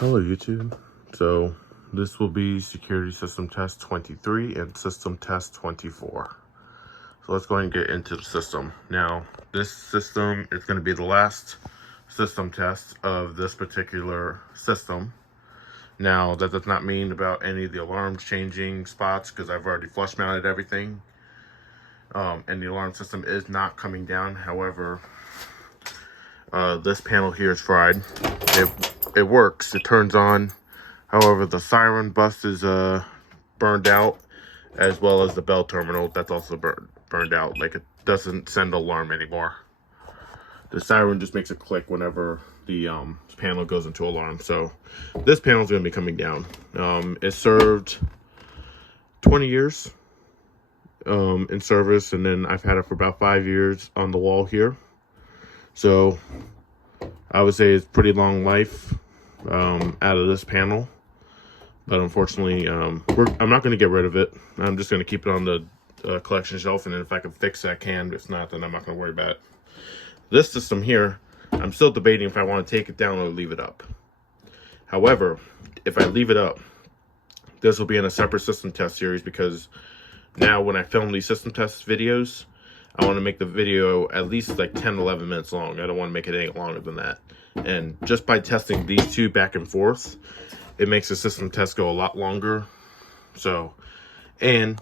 Hello YouTube. So this will be security system test 23 and system test 24. So let's go ahead and get into the system. Now this system is going to be the last system test of this particular system. Now that does not mean about any of the alarms changing spots, because I've already flush mounted everything. And the alarm system is not coming down. However, this panel here is fried. It works, it turns on. However, the siren bus is burned out, as well as the bell terminal. That's also burned out. Like, it doesn't send alarm anymore. The siren just makes a click whenever the panel goes into alarm. So this panel is going to be coming down. It served 20 years in service, and then I've had it for about 5 years on the wall here. So I would say it's pretty long life out of this panel. But unfortunately, I'm not going to get rid of it. I'm just going to keep it on the collection shelf, and then if I can fix it, I can. If not, then I'm not going to worry about it. This system here, I'm still debating if I want to take it down or leave it up. However, if I leave it up, this will be in a separate system test series, because now when I film these system test videos, I want to make the video at least like 10-11 minutes long. I don't want to make it any longer than that. And just by testing these two back and forth, it makes the system test go a lot longer. So, and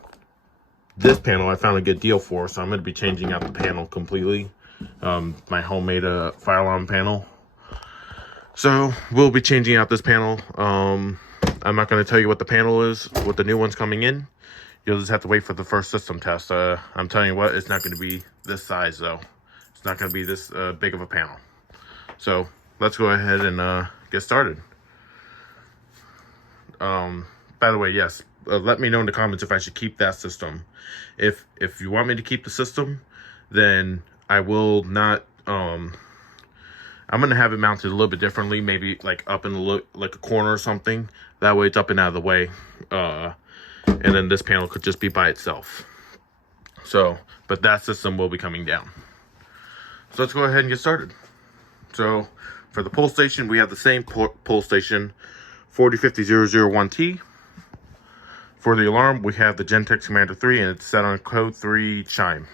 this panel I found a good deal for, so I'm going to be changing out the panel completely. My homemade fire alarm panel. So we'll be changing out this panel. I'm not going to tell you what the panel is, what the new one's coming in. You'll just have to wait for the first system test. I'm telling you what, it's not going to be this size though. It's not going to be this big of a panel. So let's go ahead and get started. By the way, yes, let me know in the comments if I should keep that system. If you want me to keep the system, then I will not. I'm gonna have it mounted a little bit differently, maybe like up in like a corner or something. That way it's up and out of the way. And then this panel could just be by itself. So, but that system will be coming down. So let's go ahead and get started. So for the pull station, we have the same pull station, 4050001T. For the alarm, we have the Gentex Commander 3, and it's set on code 3 chime.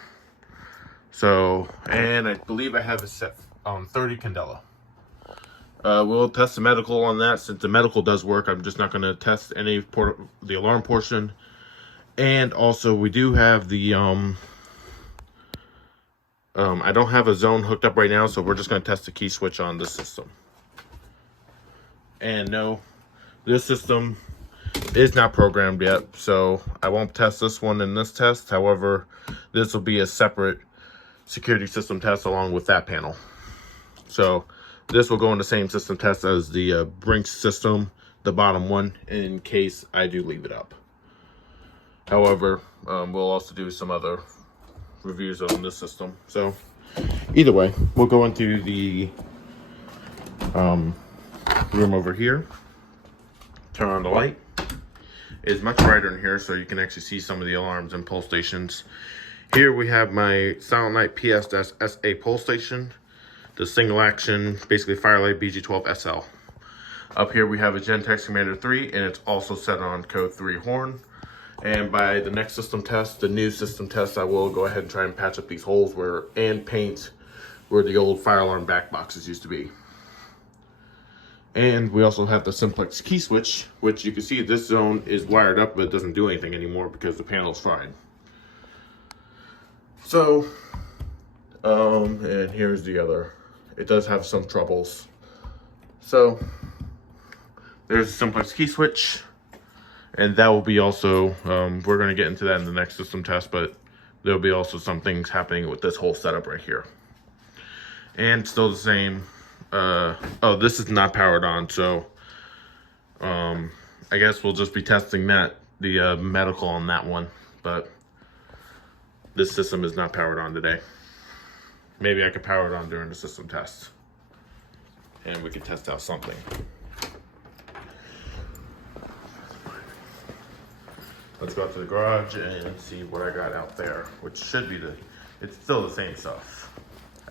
So, and I believe I have it set on 30 Candela. We'll test the medical on that. Since the medical does work, I'm just not going to test any the alarm portion. And also, we do have the I don't have a zone hooked up right now, so we're just going to test the key switch on this system. And no, this system is not programmed yet, so I won't test this one in this test. However, this will be a separate security system test along with that panel. So this will go in the same system test as the Brinks system, the bottom one, in case I do leave it up. However, we'll also do some other reviews on this system. So either way, we'll go into the room over here, turn on the light. It's much brighter in here, so you can actually see some of the alarms and pull stations. Here we have my Silent Night PS-SA pull station, the single action, basically Firelight BG12 SL. Up here we have a Gentex Commander 3, and it's also set on code 3 horn. And by the next system test, the new system test, I will go ahead and try and patch up these holes and paint where the old fire alarm back boxes used to be. And we also have the simplex key switch, which you can see this zone is wired up, but it doesn't do anything anymore because the panel's fried. So, and here's the other. It does have some troubles. So, there's the simplex key switch, and that will be also, we're going to get into that in the next system test, but there'll be also some things happening with this whole setup right here. And still the same. Oh, this is not powered on, so I guess we'll just be testing that, the medical on that one, but this system is not powered on today. Maybe I could power it on during the system test, and we could test out something. Let's go out to the garage and see what I got out there, which should be it's still the same stuff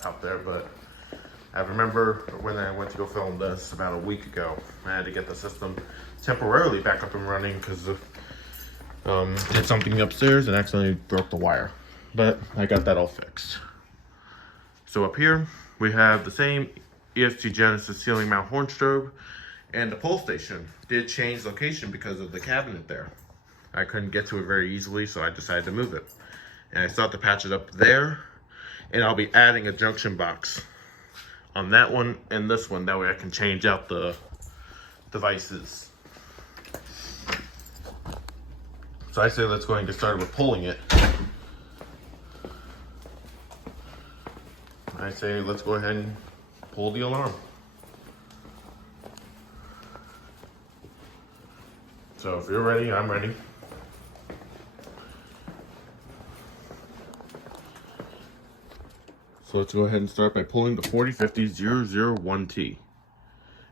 out there, but I remember when I went to go film this about a week ago, I had to get the system temporarily back up and running because of did something upstairs and accidentally broke the wire. But I got that all fixed. So up here, we have the same EST Genesis ceiling mount horn strobe, and the pole station did change location because of the cabinet there. I couldn't get to it very easily, so I decided to move it. And I still have to patch it up there, and I'll be adding a junction box on that one and this one. That way I can change out the devices. So I say let's go ahead and get started with pulling it. I say let's go ahead and pull the alarm. So if you're ready, I'm ready. So let's go ahead and start by pulling the 4050-001T.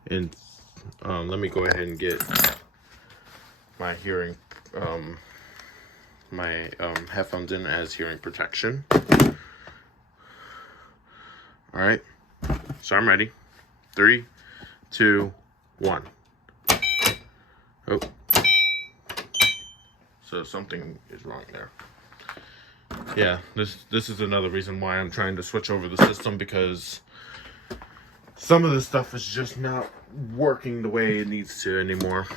And let me go ahead and get my hearing, headphones in as hearing protection. All right, so I'm ready. 3, 2, 1. Oh, so something is wrong there. Yeah, this is another reason why I'm trying to switch over the system, because some of this stuff is just not working the way it needs to anymore.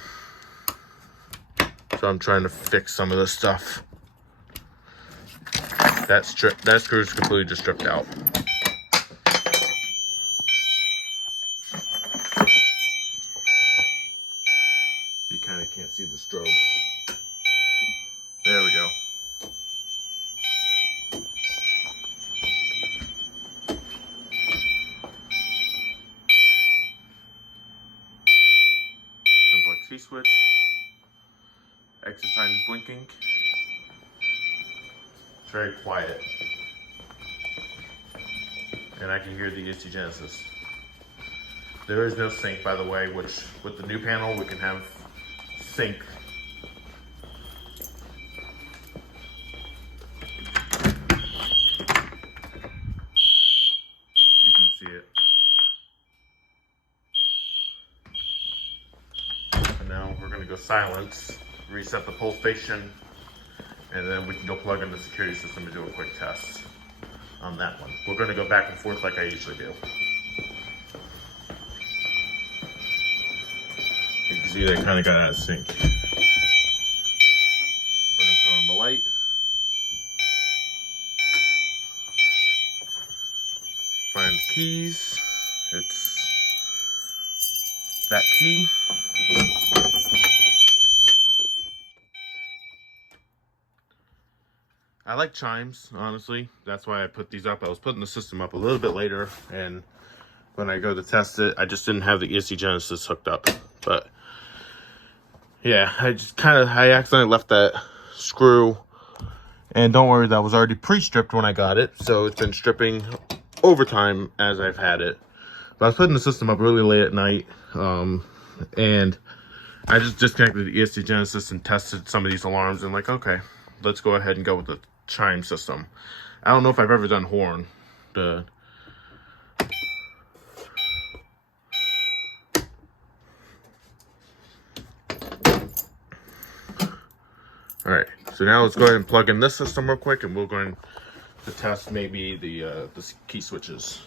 So I'm trying to fix some of this stuff. That screw is completely just stripped out. You kind of can't see the strobe. There we go. Simplex key switch. Exit sign is blinking. It's very quiet. And I can hear the EST Genesis. There is no sync, by the way, which with the new panel we can have sync. You can see it. And now we're gonna go silence, reset the pole station, and then we can go plug in the security system to do a quick test on that one. We're gonna go back and forth like I usually do. You can see they kind of got out of sync. We're gonna turn on the light. Find the keys. It's that key. I like chimes, honestly. That's why I put these up. I was putting the system up a little bit later, and when I go to test it, I just didn't have the EST Genesis hooked up. But yeah, I accidentally left that screw. And don't worry, that was already pre-stripped when I got it. So it's been stripping over time as I've had it. But I was putting the system up really late at night. And I just disconnected the EST Genesis and tested some of these alarms. And like, okay, let's go ahead and go with the chime system. I don't know if I've ever done horn. All right, so now let's go ahead and plug in this system real quick, and we're going to test maybe the key switches.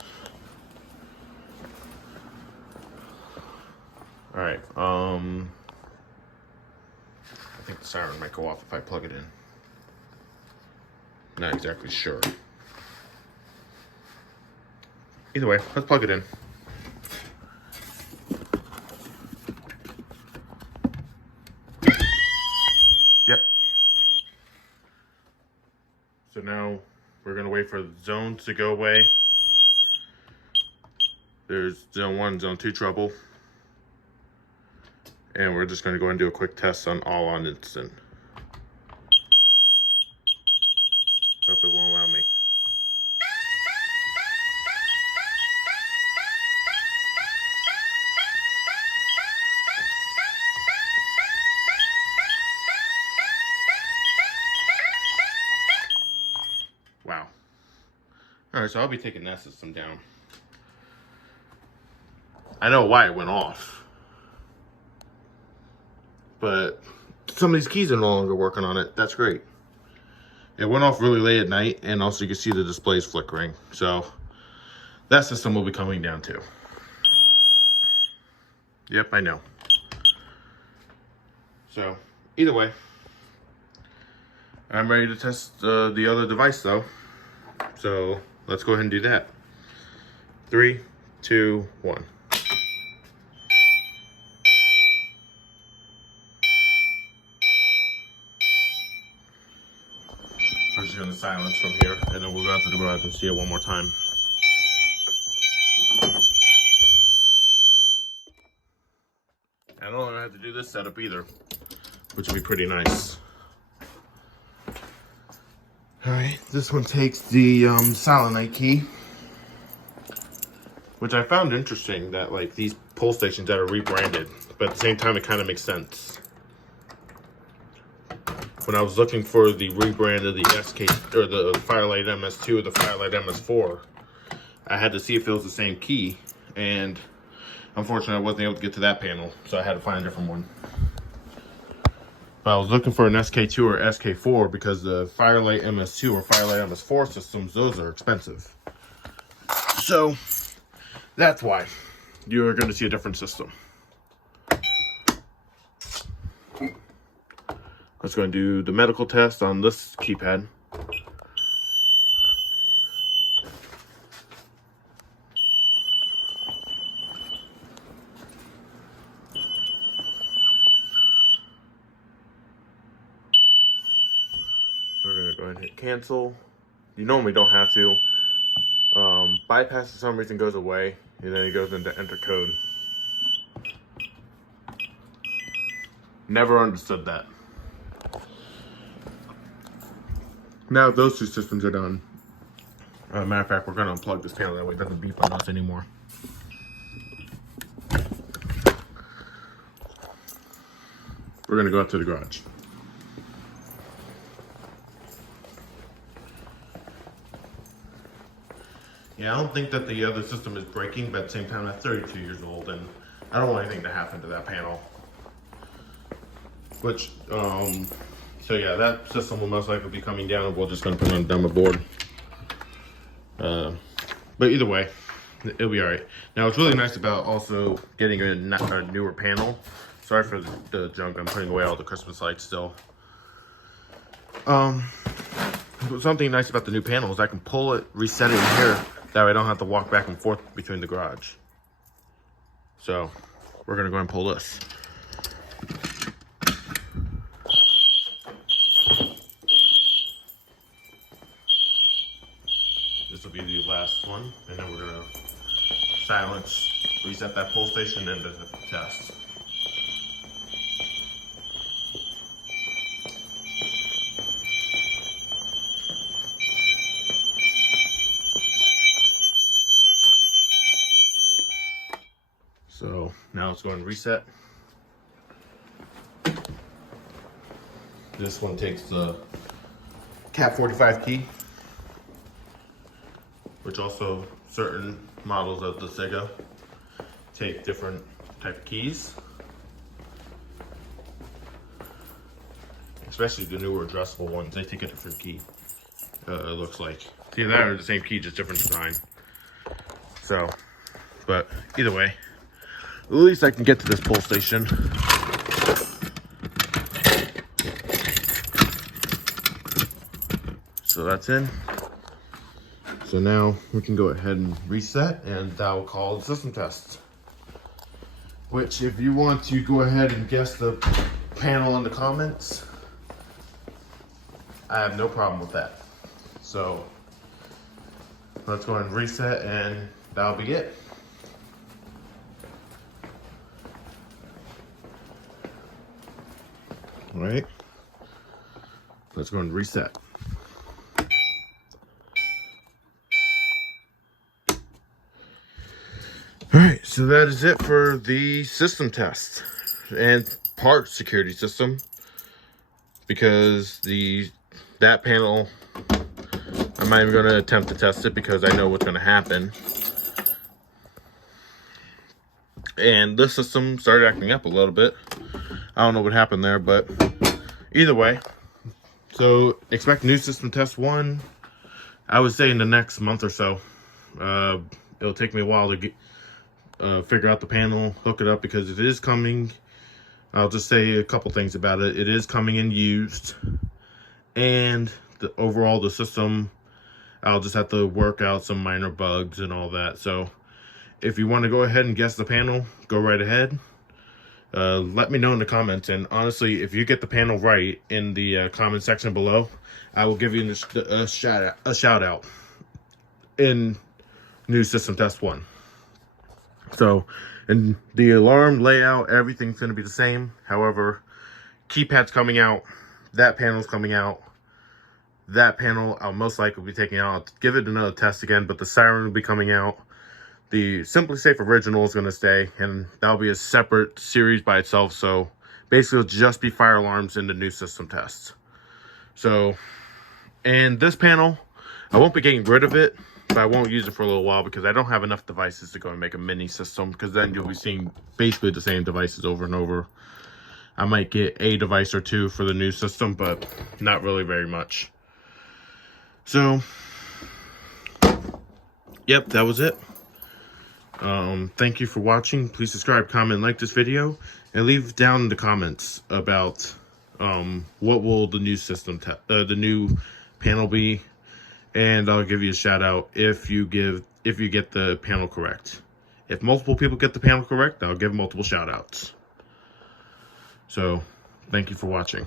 All right, I think the siren might go off if I plug it in. Not exactly sure. Either way, let's plug it in. Yep. So now we're gonna wait for the zones to go away. There's zone 1, zone 2 trouble. And we're just gonna go and do a quick test on all on instant. Hope it won't allow me. Wow. All right, so I'll be taking that system down. I know why it went off, but some of these keys are no longer working on it. That's great. It went off really late at night, and also you can see the displays flickering. So that system will be coming down too. Yep, I know. So either way, I'm ready to test the other device though. So let's go ahead and do that. 3, 2, 1. I'm just going to silence from here, and then we'll go out to the garage and see it one more time. I don't know if I have to do this setup either, which would be pretty nice. Alright, this one takes the Silent Night key, which I found interesting that like these pull stations that are rebranded, but at the same time it kind of makes sense. When I was looking for the rebrand of the SK or the Firelight MS2 or the Firelight MS4, I had to see if it was the same key, and unfortunately I wasn't able to get to that panel, so I had to find a different one. But I was looking for an SK2 or SK4 because the Firelight MS2 or Firelight MS4 systems, those are expensive. So that's why you're going to see a different system. Let's go and do the medical test on this keypad. We're going to go ahead and hit cancel. You normally don't have to. Bypass for some reason goes away, and then it goes into enter code. Never understood that. Now those two systems are done. Matter of fact, we're going to unplug this panel, that way it doesn't beep on us anymore. We're going to go out to the garage. Yeah, I don't think that the other system is breaking, but at the same time, that's 32 years old, and I don't want anything to happen to that panel. Which, so yeah, that system will most likely be coming down, and we're just going to put it on the demo board. But either way, it'll be alright. Now, what's really nice about also getting a newer panel, sorry for the junk, I'm putting away all the Christmas lights still. Something nice about the new panel is I can pull it, reset it in here, that way I don't have to walk back and forth between the garage. So, we're going to go ahead and pull this. This will be the last one, and then we're going to silence, reset that pull station, and the test. So now let's go and reset. This one takes the Cat 45 key, which also certain models of the Sega take different type of keys, especially the newer addressable ones. They take a different key. It looks like either that or the same key, just different design. So, but either way, at least I can get to this pull station. So that's in. So now we can go ahead and reset, and that will call the system test. Which, if you want to go ahead and guess the panel in the comments, I have no problem with that. So let's go ahead and reset, and that'll be it. All right, let's go and reset. All right, so that is it for the system test and part security system, because that panel, I'm not even going to attempt to test it because I know what's going to happen. and this system started acting up a little bit. I don't know what happened there, but either way, so expect new system test 1. I would say in the next month or so. It'll take me a while to get, figure out the panel, hook it up, because it is coming. I'll just say a couple things about it. It is coming in used, and overall the system, I'll just have to work out some minor bugs and all that. So if you want to go ahead and guess the panel, go right ahead. Let me know in the comments, and honestly, if you get the panel right in the comment section below, I will give you a shout out in new system test 1. So, and the alarm layout, everything's going to be the same. However, keypad's coming out, that panel's coming out. That panel I'll most likely be taking out. I'll give it another test again, but the siren will be coming out. The SimpliSafe original is going to stay, and that'll be a separate series by itself. So basically it'll just be fire alarms in the new system tests. So, and this panel, I won't be getting rid of it, but I won't use it for a little while because I don't have enough devices to go and make a mini system, because then you'll be seeing basically the same devices over and over. I might get a device or 2 for the new system, but not really very much. So, yep, that was it. Thank you for watching. Please subscribe, comment, like this video, and leave down in the comments about what will the new system the new panel be, and I'll give you a shout out if you get the panel correct. If multiple people get the panel correct, I'll give multiple shout outs. So thank you for watching.